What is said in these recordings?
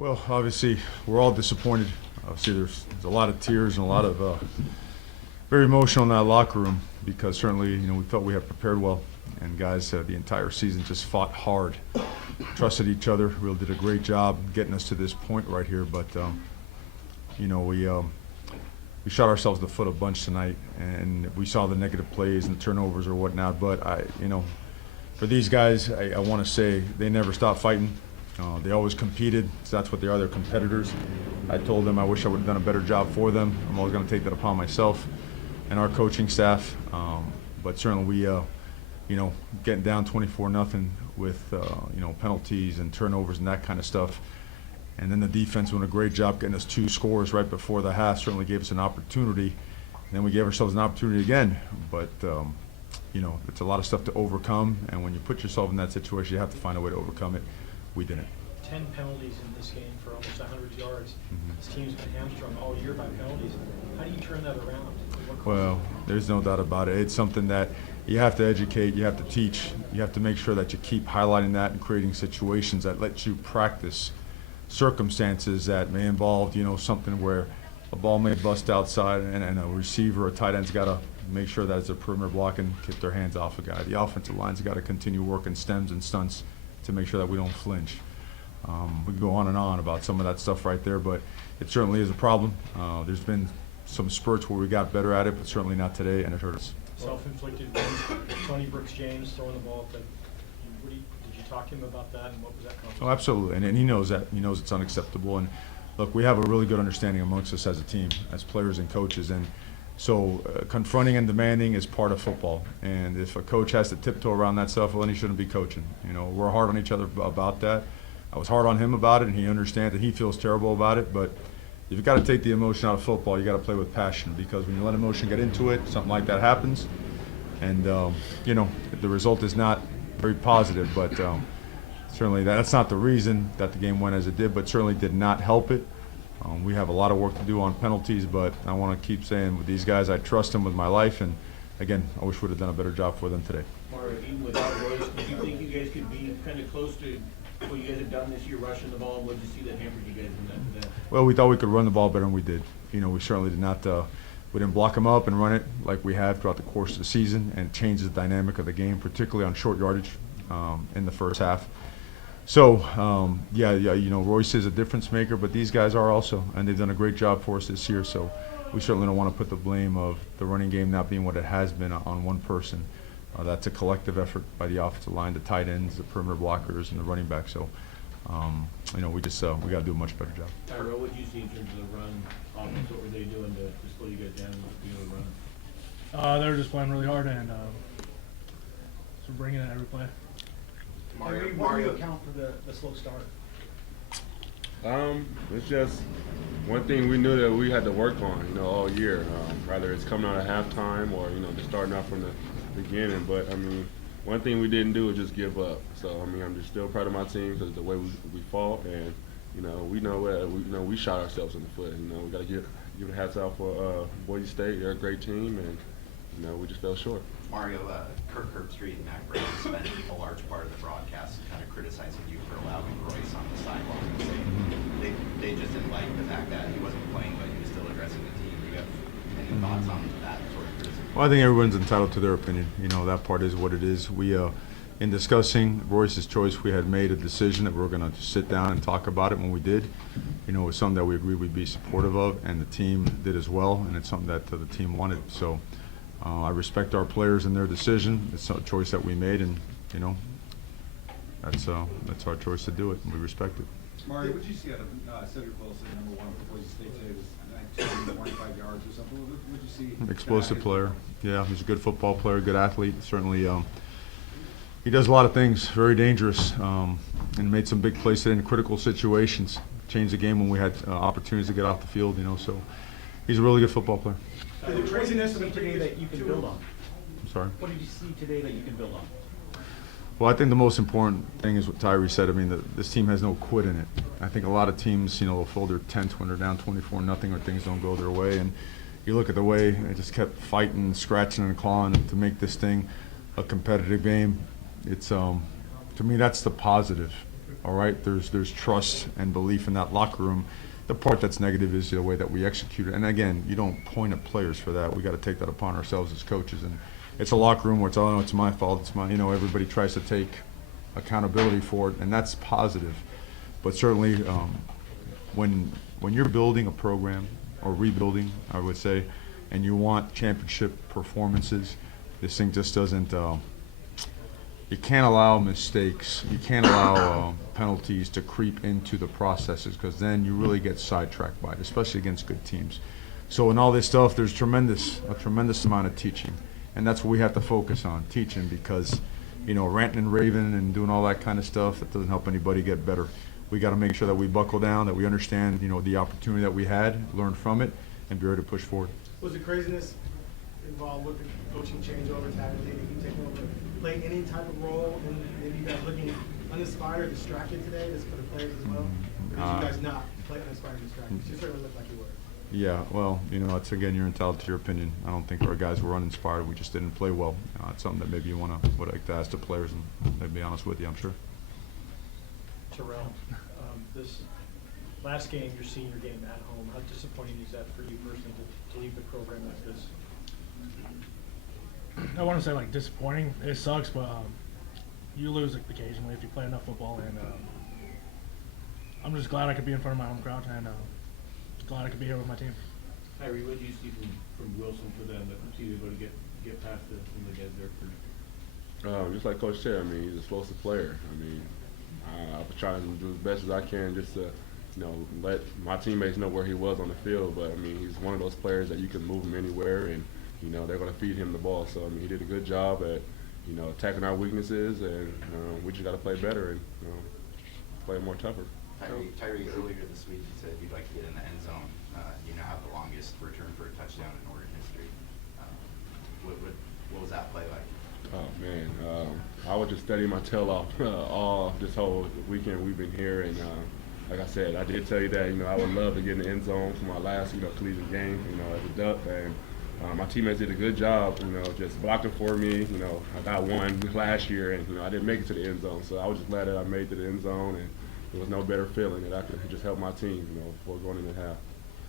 Well, obviously, we're all disappointed. Obviously, there's a lot of tears and a lot of very emotional in that locker room because certainly, we felt we had prepared well, and guys, the entire season just fought hard, trusted each other, really did a great job getting us to this point right here. But we shot ourselves in the foot a bunch tonight, and we saw the negative plays and the turnovers or whatnot. But for these guys, I want to say they never stopped fighting. They always competed, so that's what they are. They're competitors. I told them I wish I would have done a better job for them. I'm always going to take that upon myself and our coaching staff. But certainly we, getting down 24-0 with, penalties and turnovers and that kind of stuff. And then the defense doing a great job getting us 2 scores right before the half certainly gave us an opportunity. And then we gave ourselves an opportunity again. But, it's a lot of stuff to overcome. And when you put yourself in that situation, you have to find a way to overcome it. We didn't. 10 penalties in this game for almost 100 yards. This team's been hamstrung all year by penalties. How do you turn that around? Well, there's no doubt about it. It's something that you have to educate, you have to teach, you have to make sure that you keep highlighting that and creating situations that let you practice circumstances that may involve, something where a ball may bust outside and a receiver or a tight end's got to make sure that it's a perimeter block and get their hands off a guy. The offensive line's got to continue working stems and stunts to make sure that we don't flinch. We can go on and on about some of that stuff right there, but it certainly is a problem. There's been some spurts where we got better at it, but certainly not today, and it hurt us. Self-inflicted wounds. Tony Brooks-James throwing the ball at did you talk to him about that, and what was that conversation? Oh, absolutely, and he knows that. He knows it's unacceptable. And look, we have a really good understanding amongst us as a team, as players and coaches, and so confronting and demanding is part of football. And if a coach has to tiptoe around that stuff, well, then he shouldn't be coaching. We're hard on each other about that. I was hard on him about it, and he understands that he feels terrible about it. But you've got to take the emotion out of football. You got to play with passion, because when you let emotion get into it, something like that happens. And the result is not very positive. But certainly that's not the reason that the game went as it did, but certainly did not help it. We have a lot of work to do on penalties, but I want to keep saying with these guys, I trust them with my life, and again, I wish we would have done a better job for them today. Mario, even without Royce, do you think you guys could be kind of close to what you guys have done this year, rushing the ball, and what did you see that hampered you guys in that? Well, we thought we could run the ball better than we did. We certainly did not. We didn't block them up and run it like we have throughout the course of the season, and it changed the dynamic of the game, particularly on short yardage in the first half. So, Royce is a difference maker, but these guys are also, and they've done a great job for us this year. So we certainly don't want to put the blame of the running game not being what it has been on one person. That's a collective effort by the offensive line, the tight ends, the perimeter blockers, and the running back. So, we got to do a much better job. Tyrell, what did you see in terms of the run offense? What were they doing to slow you guys down and be able to run? They were just playing really hard, and so bringing it every play. What do you account for the slow start? It's just one thing we knew that we had to work on, all year. Whether it's coming out at halftime or just starting out from the beginning. But one thing we didn't do was just give up. So I'm just still proud of my team because the way we fought, and we know we shot ourselves in the foot. We got to give a hats off for Boise State. They're a great team, and we just fell short. Mario, Kirk Herbstreit and Mac Brady spent a large part of the broadcast kind of criticizing you for allowing Royce on the sideline and saying they just didn't like the fact that he wasn't playing, but he was still addressing the team. Do you have any thoughts on that sort of criticism? Well, I think everyone's entitled to their opinion. That part is what it is. We, in discussing Royce's choice, we had made a decision that we were going to sit down and talk about it. When we did, it was something that we agreed we'd be supportive of, and the team did as well, and it's something that the team wanted. So I respect our players and their decision. It's a choice that we made, and that's our choice to do it, and we respect it. Mario, what did you see out of Cedric Wilson, number 1 for Boise State today? It was 225 yards or something. What did you see? Explosive player. Yeah, he's a good football player, good athlete. Certainly, he does a lot of things, very dangerous, and made some big plays in critical situations. Changed the game when we had opportunities to get off the field, so he's a really good football player. The craziness of today that you can build on. I'm sorry? What did you see today that you can build on? Well, I think the most important thing is what Tyree said. This team has no quit in it. I think a lot of teams, will fold their tents when they're down 24-0 or things don't go their way. And you look at the way they just kept fighting, scratching, and clawing to make this thing a competitive game. It's to me, that's the positive. all right? There's trust and belief in that locker room. The part that's negative is the way that we execute it. And again, you don't point at players for that. We got to take that upon ourselves as coaches. And it's a locker room where it's, oh, no, it's my fault. It's my, everybody tries to take accountability for it, and that's positive. But certainly, when you're building a program or rebuilding, I would say, and you want championship performances, this thing just doesn't. You can't allow mistakes. You can't allow penalties to creep into the processes, because then you really get sidetracked by it, especially against good teams. So in all this stuff, there's a tremendous amount of teaching, and that's what we have to focus on, teaching, because ranting and raving and doing all that kind of stuff, that doesn't help anybody get better. We got to make sure that we buckle down, that we understand the opportunity that we had, learn from it, and be ready to push forward. Was the craziness involved with the coaching changeover, tackling, taking over, play any type of role in maybe you guys looking uninspired or distracted today, just for the players as well? Or did you guys not play uninspired or distracted? You certainly looked like you were. Yeah, well, it's, again, you're entitled to your opinion. I don't think our guys were uninspired. We just didn't play well. It's something that maybe you would like to ask the players, and they'd be honest with you, I'm sure. Tyrell, this last game, your senior game at home, how disappointing is that for you personally to leave the program like this? I want to say like disappointing. It sucks, but you lose occasionally if you play enough football. And I'm just glad I could be in front of my home crowd, and glad I could be here with my team. Tyree, what do you see from Wilson for them that see able to get past some of the guys there? Just like Coach said, I mean, he's a explosive player. I mean, I was trying to do as best as I can just to, let my teammates know where he was on the field. But I mean, he's one of those players that you can move him anywhere, and they're going to feed him the ball. So I mean, he did a good job at attacking our weaknesses, and we just got to play better and play more tougher. Tyree, earlier this week you said you'd like to get in the end zone. You now have the longest return for a touchdown in Oregon history. What was that play like? Oh man, I was just studying my tail off all this whole weekend we've been here, and like I said, I did tell you that I would love to get in the end zone for my last collegiate game, as a Duck, and my teammates did a good job, just blocking for me. I got one last year, and I didn't make it to the end zone, so I was just glad that I made it to the end zone, and there was no better feeling that I could just help my team, before going into half.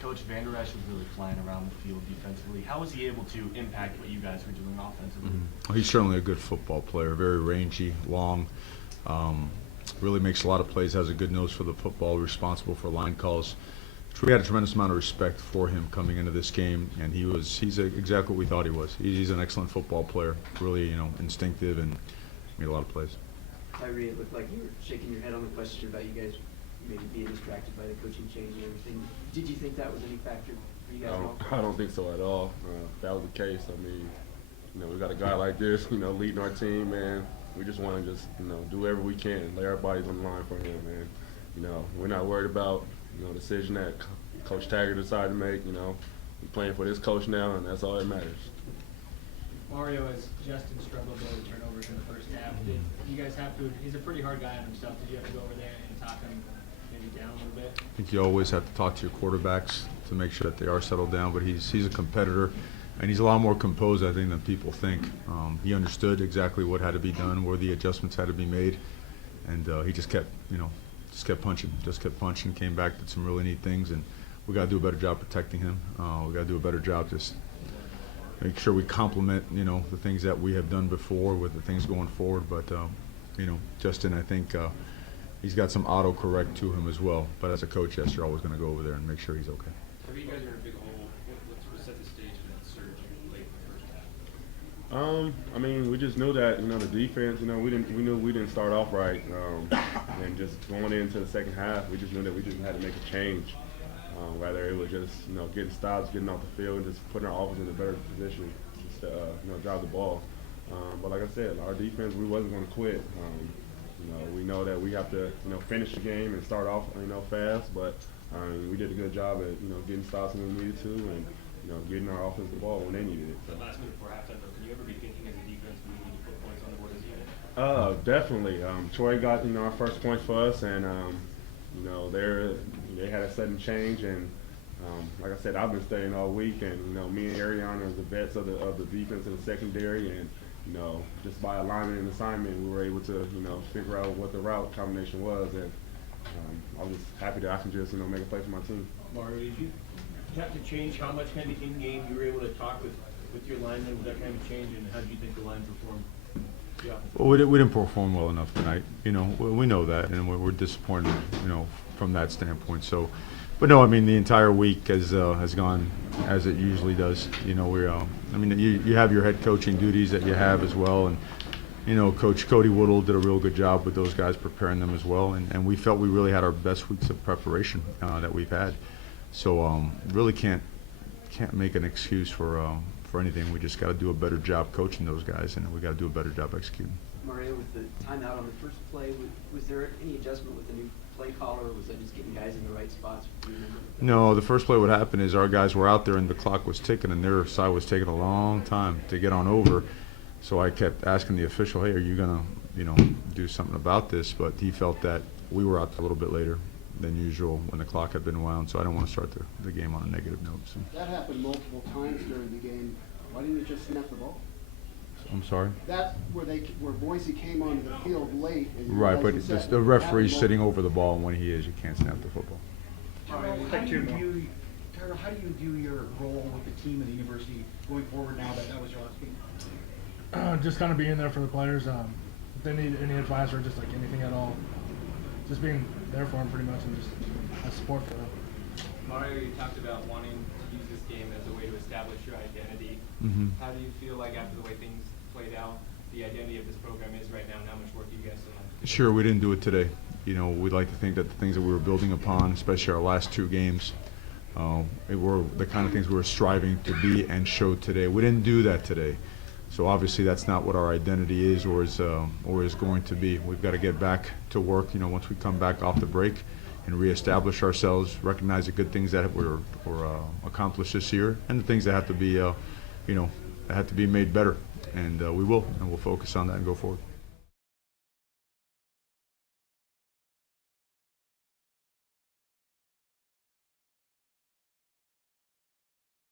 Coach Van Der Esch was really flying around the field defensively. How was he able to impact what you guys were doing offensively? He's certainly a good football player, very rangy, long, really makes a lot of plays, has a good nose for the football, responsible for line calls. We had a tremendous amount of respect for him coming into this game, and he's exactly what we thought he was. He's an excellent football player, really instinctive, and made a lot of plays. Tyree, it looked like you were shaking your head on the question about you guys maybe being distracted by the coaching change and everything. Did you think that was any factor for you guys at all? I don't think so at all. If that was the case, I mean, we got a guy like this, leading our team, man. We just want to just, do whatever we can, lay our bodies on the line for him, man. We're not worried about, the decision that Coach Taggart decided to make. We're playing for this coach now, and that's all that matters. Mario, as Justin struggled to turnovers in the first half, did you guys have to, he's a pretty hard guy on himself, did you have to go over there and talk him maybe down a little bit? I think you always have to talk to your quarterbacks to make sure that they are settled down, but he's a competitor, and he's a lot more composed, I think, than people think. He understood exactly what had to be done, where the adjustments had to be made, and he just kept punching, came back, did some really neat things, and we got to do a better job protecting him. We got to do a better job just make sure we complement, the things that we have done before with the things going forward. But, Justin, I think he's got some autocorrect to him as well. But as a coach, yes, you're always going to go over there and make sure he's okay. I mean, you guys are in a big hole. What sort of set the stage for that surge late in the first half? I mean, we just knew that, the defense, we knew we didn't start off right. And just going into the second half, we just knew that we just had to make a change. Whether it was just, getting stops, getting off the field, and just putting our offense in a better position to, drive the ball. But like I said, our defense, we wasn't going to quit. We know that we have to, finish the game and start off, fast. But we did a good job at, getting stops when we needed to, and getting our offense the ball when they needed it. The last minute before halftime, though, can you ever be thinking as a defense we need to put points on the board as a unit? Definitely. Troy got, our first points for us, and they had a sudden change, and like I said, I've been studying all week, and me and Ariana are the vets of the defense and the secondary, and you know, just by alignment and assignment, we were able to, you know, figure out what the route combination was, and I was just happy that I can just, you know, make a play for my team. Mario, did you have to change how much kind of in-game you were able to talk with your linemen, with that kind of change, and how do you think the line performed? Yeah. Well, we didn't perform well enough tonight. You know, we know that, and we're disappointed, you know, from that standpoint. So, but no, I mean, the entire week has gone as it usually does. You know, I mean, you have your head coaching duties that you have as well, and you know, Coach Cody Woodall did a real good job with those guys, preparing them as well, and we felt we really had our best weeks of preparation that we've had. So really can't make an excuse for anything. We just got to do a better job coaching those guys, and we got to do a better job executing. Mario, with the timeout on the first play, was there any adjustment with the new play caller, or was that just getting guys in the right spots? Do you remember? No, the first play, what happened is our guys were out there and the clock was ticking, and their side was taking a long time to get on over. So I kept asking the official, hey, are you going to, you know, do something about this? But he felt that we were out there a little bit later than usual when the clock had been wound, so I don't want to start the game on a negative note. So. That happened multiple times during the game. Why didn't you just snap the ball? I'm sorry? That where Boise came onto the field late. And you Right, realized but you said the referee's that sitting over the ball, and when he is, you can't snap the football. Tyrell, how do you view your role with the team and the university going forward now that was your last game? Just kind of being there for the players. If they need any advice or just like anything at all, just being there for them pretty much, and just a support for them. Mario, you talked about wanting to use this game as a way to establish your identity. Mm-hmm. How do you feel like after the way things played out, the identity of this program is right now, and how much work do you guys still have? Sure, we didn't do it today. You know, we'd like to think that the things that we were building upon, especially our last two games, it were the kind of things we were striving to be and show today. We didn't do that today. So obviously that's not what our identity is or is going to be. We've got to get back to work, you know, once we come back off the break and reestablish ourselves, recognize the good things that were accomplished this year and the things that have to be, you know, that have to be made better. And we will, and we'll focus on that and go forward.